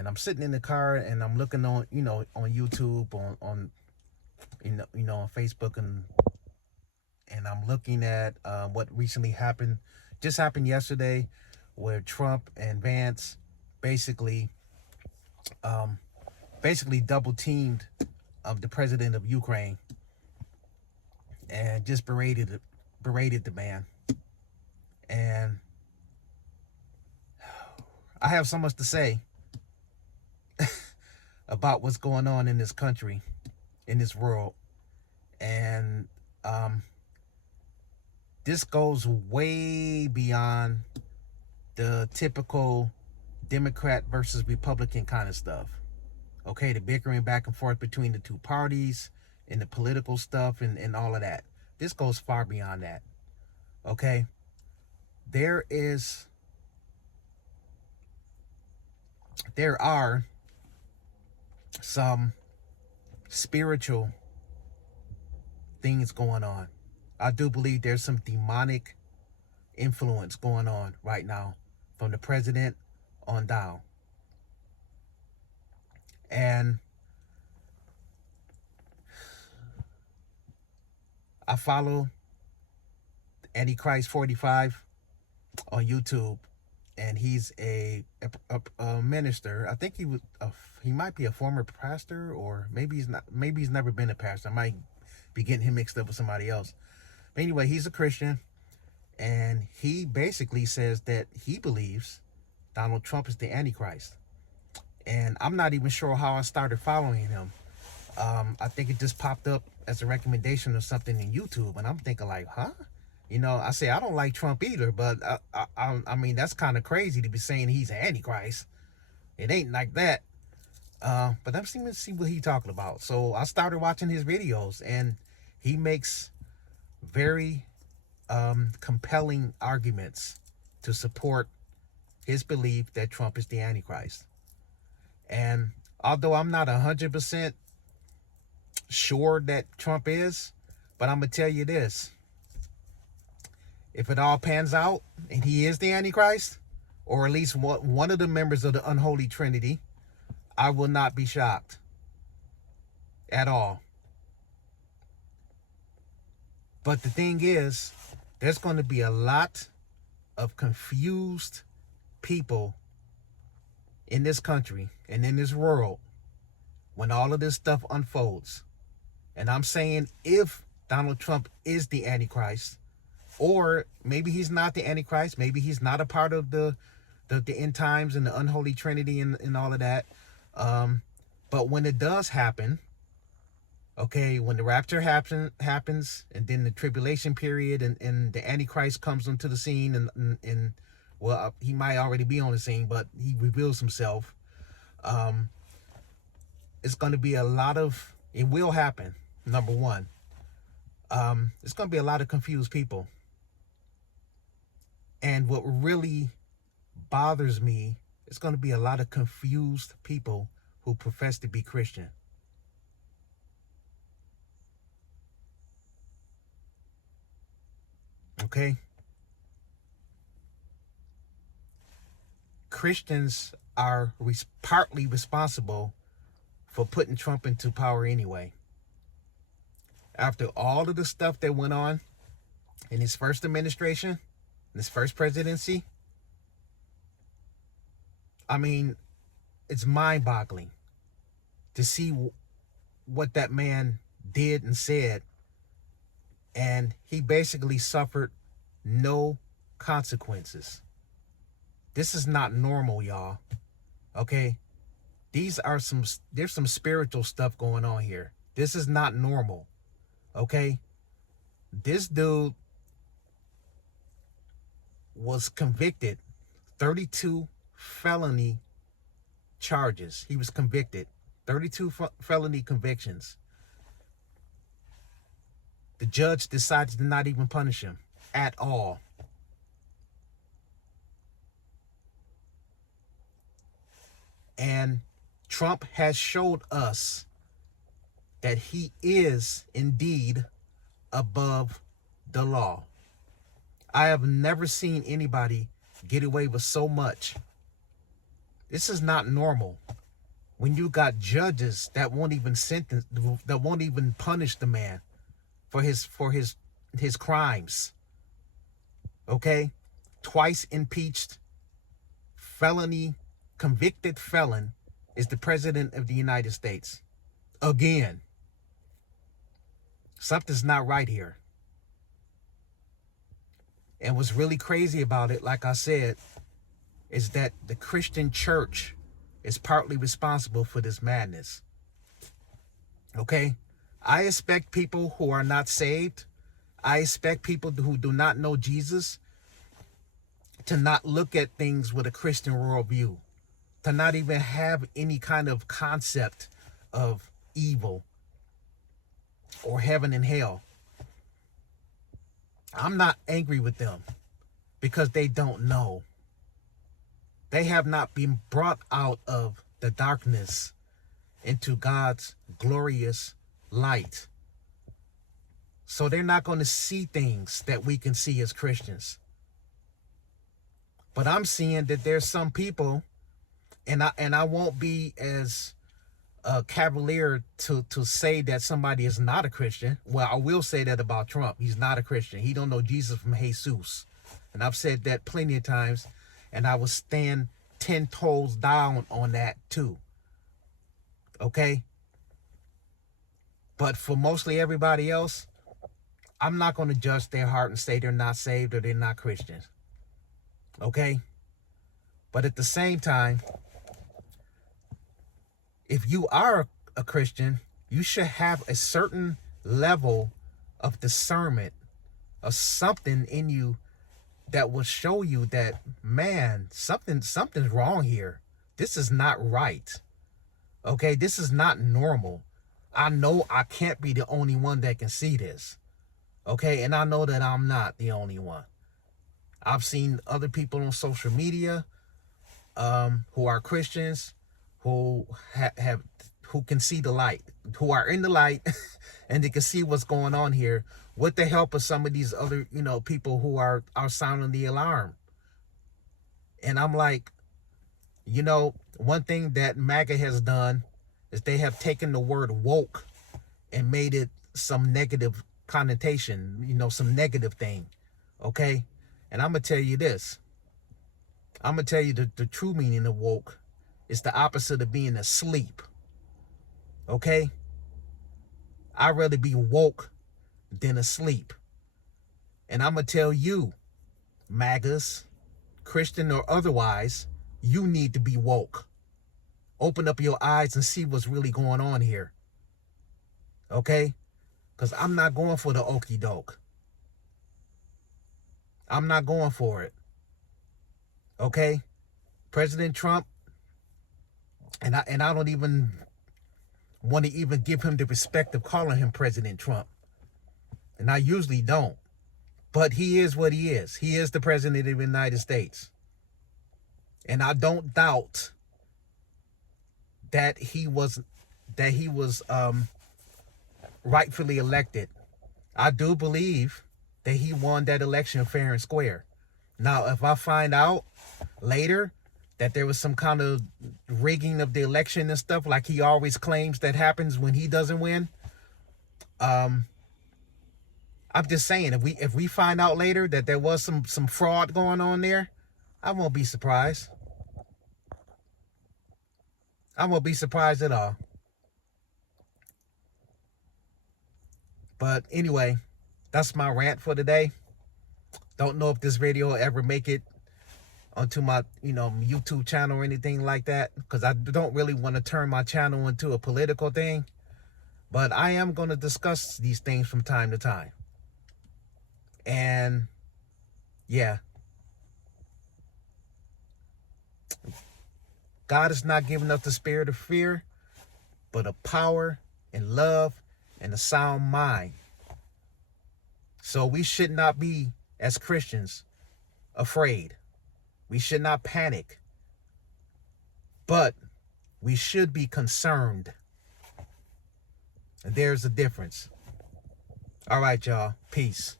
And I'm sitting in the car and I'm looking on, on YouTube, on on Facebook, and I'm looking at what recently happened, just happened yesterday, where Trump and Vance basically, um, basically double teamed the president of Ukraine and just berated the man. And I have so much to say about what's going on in this country, in this world, and this goes way beyond the typical Democrat versus Republican kind of stuff. Okay, the bickering back and forth between the two parties and the political stuff and all of that. This goes far beyond that. Okay, there are some spiritual things going on. I do believe there's some demonic influence going on right now from the president on down. And I follow Antichrist 45 on YouTube, and he's a minister. I think he might be a former pastor, or maybe he's not. Maybe he's never been a pastor. I might be getting him mixed up with somebody else. But anyway, he's a Christian, and he basically says that he believes Donald Trump is the Antichrist. And I'm not even sure how I started following him. I think it just popped up as a recommendation or something in YouTube, and I'm thinking like, huh? I say I don't like Trump either, but I mean, that's kind of crazy to be saying he's an Antichrist. It ain't like that. But I'm seeming to see what he's talking about. So I started watching his videos, and he makes very compelling arguments to support his belief that Trump is the Antichrist. And although I'm not 100% sure that Trump is, but I'm going to tell you this. If it all pans out and he is the Antichrist, or at least one of the members of the unholy Trinity, I will not be shocked at all. But the thing is, there's going to be a lot of confused people in this country and in this world when all of this stuff unfolds. And I'm saying if Donald Trump is the Antichrist, or maybe he's not the Antichrist, maybe he's not a part of the end times and the unholy Trinity and all of that. But when it does happen, okay, when the rapture happens, and then the tribulation period, and the Antichrist comes onto the scene, and well, he might already be on the scene, but he reveals himself. It's going to be it will happen, number one. It's going to be a lot of confused people. And what really bothers me, it's going to be a lot of confused people who profess to be Christian. Okay? Christians are partly responsible for putting Trump into power anyway. After all of the stuff that went on in his first administration, in his first presidency, I mean, it's mind-boggling to see what that man did and said, and he basically suffered no consequences. This is not normal, y'all. Okay? There's some spiritual stuff going on here. This is not normal. Okay? This dude was convicted 32 felony charges. He was convicted 32 felony convictions. The judge decided to not even punish him at all. And Trump has showed us that he is indeed above the law. I have never seen anybody get away with so much. This is not normal. when you got judges that won't even sentence, that won't even punish the man for his crimes. Okay? Twice impeached, felony, convicted felon is the president of the United States. Again. Something's not right here. And what's really crazy about it, like I said, is that the Christian church is partly responsible for this madness. Okay? I expect people who are not saved, I expect people who do not know Jesus to not look at things with a Christian worldview, to not even have any kind of concept of evil or heaven and hell. I'm not angry with them because they don't know. They have not been brought out of the darkness into God's glorious light. So they're not going to see things that we can see as Christians. But I'm seeing that there's some people, and I won't be as cavalier to say that somebody is not a Christian. Well, I will say that about Trump. He's not a Christian. He don't know Jesus from Jesus. And I've said that plenty of times, and I will stand 10 toes down on that too. Okay? But for mostly everybody else, I'm not going to judge their heart and say they're not saved or they're not Christians. Okay? But at the same time, if you are a Christian, you should have a certain level of discernment, of something in you that will show you that, man, something's wrong here. This is not right. Okay, this is not normal. I know I can't be the only one that can see this. Okay, and I know that I'm not the only one. I've seen other people on social media who are Christians, who who can see the light, who are in the light, and they can see what's going on here with the help of some of these other, people who are sounding the alarm. And I'm like, one thing that MAGA has done is they have taken the word woke and made it some negative connotation, some negative thing. Okay? And I'm going to tell you this. I'm going to tell you the true meaning of woke is the opposite of being asleep. Okay? I'd rather be woke than asleep. And I'm going to tell you, MAGAs, Christian or otherwise, you need to be woke. Open up your eyes and see what's really going on here. Okay? Because I'm not going for the okie doke. I'm not going for it. Okay? President Trump, and I don't even want to even give him the respect of calling him President Trump. And I usually don't. But he is what he is. He is the president of the United States. And I don't doubt that he was rightfully elected. I do believe that he won that election fair and square. Now, if I find out later that there was some kind of rigging of the election and stuff, like he always claims that happens when he doesn't win, I'm just saying, if we find out later that there was some fraud going on there, I won't be surprised. I won't be surprised at all. But anyway, that's my rant for today. Don't know if this video will ever make it onto my, YouTube channel or anything like that, because I don't really want to turn my channel into a political thing. But I am going to discuss these things from time to time. And yeah, God is not giving us the spirit of fear, but of power and love and a sound mind. So we should not be, as Christians, afraid. We should not panic. But we should be concerned. And there's a difference. All right, y'all. Peace.